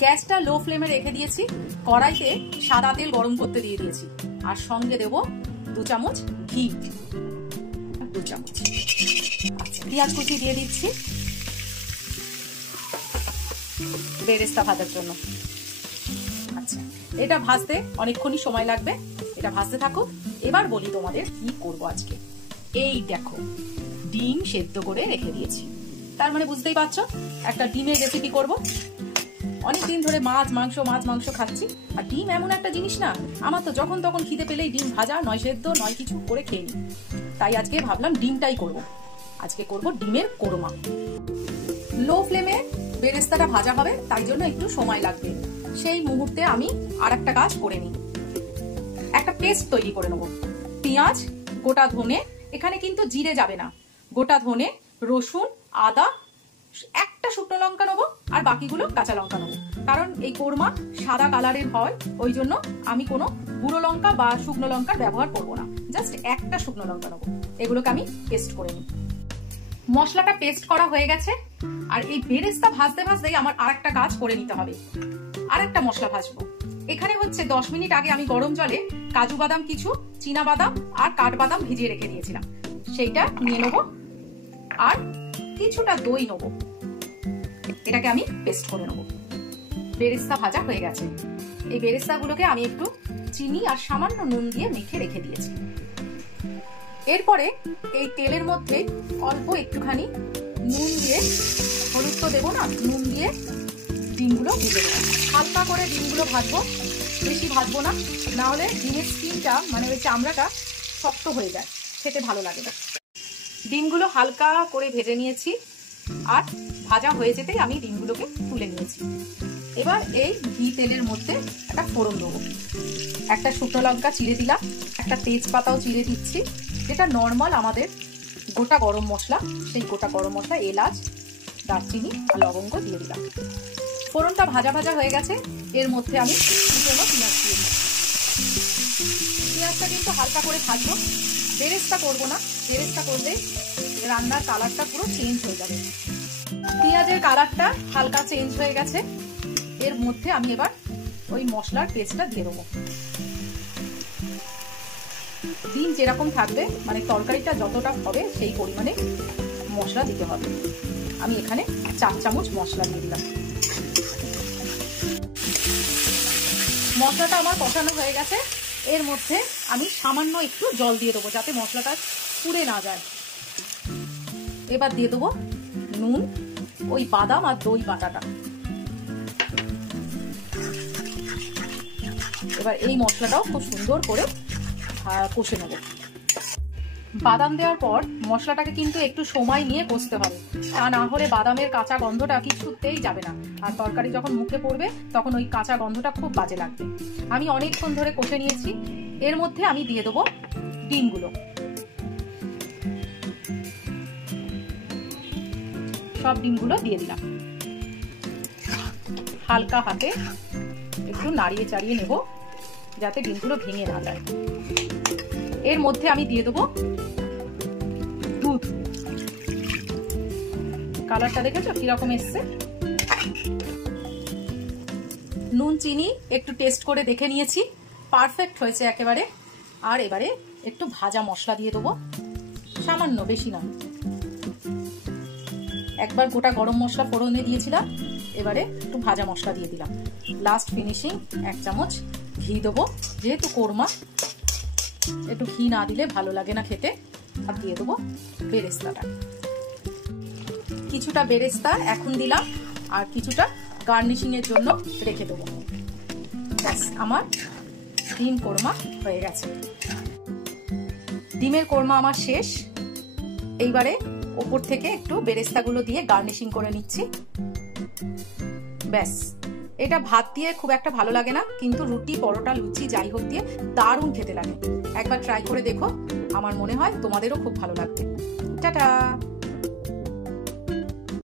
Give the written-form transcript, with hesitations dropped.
গ্যাসটা লো ফ্লেমে রেখে দিয়েছি। কড়াইতে সাদা তেল গরম করতে দিয়ে দিয়েছি, আর সঙ্গে দেব 2 চামচ ঘি, 2 চামচ। আচ্ছা, পেঁয়াজ কুচি দিয়ে দিচ্ছি বেরেস্তা ভাজার জন্য। আচ্ছা, এটা ভাজতে অনেকক্ষণই সময় লাগবে, এটা ভাজতে থাকুক। এবার বলি তোমাদের কি করব আজকে। এই দেখো, ডিম সেদ্ধ করে রেখে দিয়েছি। তার মানে বুঝতেই পারছো, একটা ডিমের রেসিপি করব। অনেকদিন ধরে মাছ মাংস খাচ্ছি, আর ডিম এমন একটা জিনিস না, আমার তো যখন তখন খিদে পেলেই ডিম ভাজা নয় সেদ্ধ নয় কিছু করে খেয়ে নিই। তাই আজকে ভাবলাম ডিমটাই করব। আজকে করব ডিমের কোরমা। লো ফ্লেমে বেরেস্তাটা ভাজা হবে, তাই জন্য একটু সময় লাগবে। সেই মুহূর্তে আমি আর একটা কাজ করে নিই, একটা পেস্ট তৈরি করে নেব। পেঁয়াজ, গোটা ধনে, এখানে কিন্তু জিরে যাবে না, গোটা ধনে, রসুন, আদা, একটা শুকনো লঙ্কা নেবো, আর বাকিগুলো কাঁচা লঙ্কা নেবো। কারণ এই কোরমা সাদা কালারের হয়, ওই জন্য আমি কোনো গুঁড়ো লঙ্কা বা শুকনো লঙ্কার ব্যবহার করব না, জাস্ট একটা শুকনো লঙ্কা নেবো। এগুলোকে আমি পেস্ট করে নিই। মশলাটা পেস্ট করা হয়ে গেছে, আর এই বেরেস্তা ভাজতে ভাজতেই আমার আর একটা কাজ করে নিতে হবে। আর একটা মশলা ভাজবো। এখানে হচ্ছে 10 মিনিট আগে আমি গরম জলে কাজু বাদাম কিছু, চীনা বাদাম আর কাঠবাদাম ভিজিয়ে রেখে দিয়েছিলাম, সেইটা নিয়ে নেবো। আর কিছুটা দই নেবো, এটাকে আমি পেস্ট করে নেবো। বেরেস্তা ভাজা হয়ে গেছে। এই বেরেস্তাগুলোকে আমি একটু চিনি আর সামান্য নুন দিয়ে মেখে রেখে দিয়েছি। এরপরে এই তেলের মধ্যে অল্প একটুখানি নুন দিয়ে, হলুদ তো দেবো না, নুন দিয়ে ডিমগুলো ভেজে দেবো। হালকা করে ডিমগুলো ভাজবো, বেশি ভাজবো না, না হলে ডিমের স্কিনটা মানে ওই চামড়াটা শক্ত হয়ে যায়, খেতে ভালো লাগে না। ডিমগুলো হালকা করে ভেজে নিয়েছি, আর ভাজা হয়ে যেতেই আমি ডিমগুলোকে তুলে নিয়েছি। এবার এই ঘি তেলের মধ্যে একটা ফোড়ন দেবো। একটা শুকনো লঙ্কা চিড়ে দিলাম, একটা তেজপাতাও চিড়ে দিচ্ছি, যেটা নর্মাল আমাদের গোটা গরম মশলা, সেই গোটা গরম মশলা, এলাচ, দারচিনি আর লবঙ্গ দিয়ে দিলাম। ফোড়নটা ভাজা ভাজা হয়ে গেছে, এর মধ্যে আমি কুচনো পেঁয়াজ দিয়ে দিলাম। পেঁয়াজটা কিন্তু হালকা করে ভাজবো, বেরেস্তা করবো না, বেরেস্তা করলে রান্নার কালারটা পুরো চেঞ্জ হয়ে যাবে। পেঁয়াজের কালারটা হালকা চেঞ্জ হয়ে গেছে, এর মধ্যে আমি এবার ওই মশলার পেস্টটা দিয়ে দেবো। ডিম যেরকম থাকবে, মানে তরকারিটা যতটা হবে সেই পরিমাণে মশলা দিতে হবে। আমি এখানে 4 চামচ মশলা দিয়ে দিলাম। মশলাটা আমার কষানো হয়ে গেছে, এর মধ্যে আমি সামান্য একটু জল দিয়ে দেবো, যাতে মশলাটা পুড়ে না যায়। এবার দিয়ে দেবো নুন, ওই বাদাম আর দই বাটাটা। এবার এই মশলাটাও খুব সুন্দর করে কষে নেব। বাদাম দেওয়ার পর মশলাটাকে কিন্তু একটু সময় নিয়ে কষতে হবে, তা না হলে বাদামের কাঁচা গন্ধটা কিছুতেই যাবে না, আর তরকারি যখন মুখে পড়বে তখন ওই কাঁচা গন্ধটা খুব বাজে লাগবে। আমি অনেকক্ষণ ধরে কষে নিয়েছি, এর মধ্যে আমি দিয়ে দেবো ডিমগুলো। সব ডিমগুলো দিয়ে দিলাম। হালকা হাতে একটু নাড়িয়ে চাড়িয়ে নেব, যাতে ডিমগুলো ভেঙে না যায়। এর মধ্যে আমি দিয়ে দেবো দুধ। কালারটা দেখেছো কিরকম এসছে? নুন চিনি একটু টেস্ট করে দেখে নিয়েছি, পারফেক্ট হয়েছে একেবারে। আর এবারে একটু ভাজা মশলা দিয়ে দেবো, সামান্য, বেশি না। একবার গোটা গরম মশলা ফোড়নে দিয়েছিলাম, এবারে একটু ভাজা মশলা দিয়ে দিলাম। লাস্ট ফিনিশিং 1 চামচ ঘি দেবো, যেহেতু কোরমা একটু ঘি না দিলে ভালো লাগে না খেতে। আর দিয়ে দেবো বেরেস্তাটা, কিছুটা বেরেস্তা এখন দিলাম, আর কিছুটা গার্নিশিং এর জন্য রেখে দেবো। ব্যাস, আমার ডিম কোরমা হয়ে গেছে। ডিমের কোরমা আমার শেষ। এইবারে ওপর থেকে একটু বেরেস্তাগুলো দিয়ে গার্নিশিং করে নিচ্ছি। ব্যাস, এটা ভাত দিয়ে খুব একটা ভালো লাগে না, কিন্তু রুটি, পরোটা, লুচি যাই হোক দিয়ে দারুণ খেতে লাগে। একবার ট্রাই করে দেখো, আমার মনে হয় তোমাদেরও খুব ভালো লাগবে। টাটা।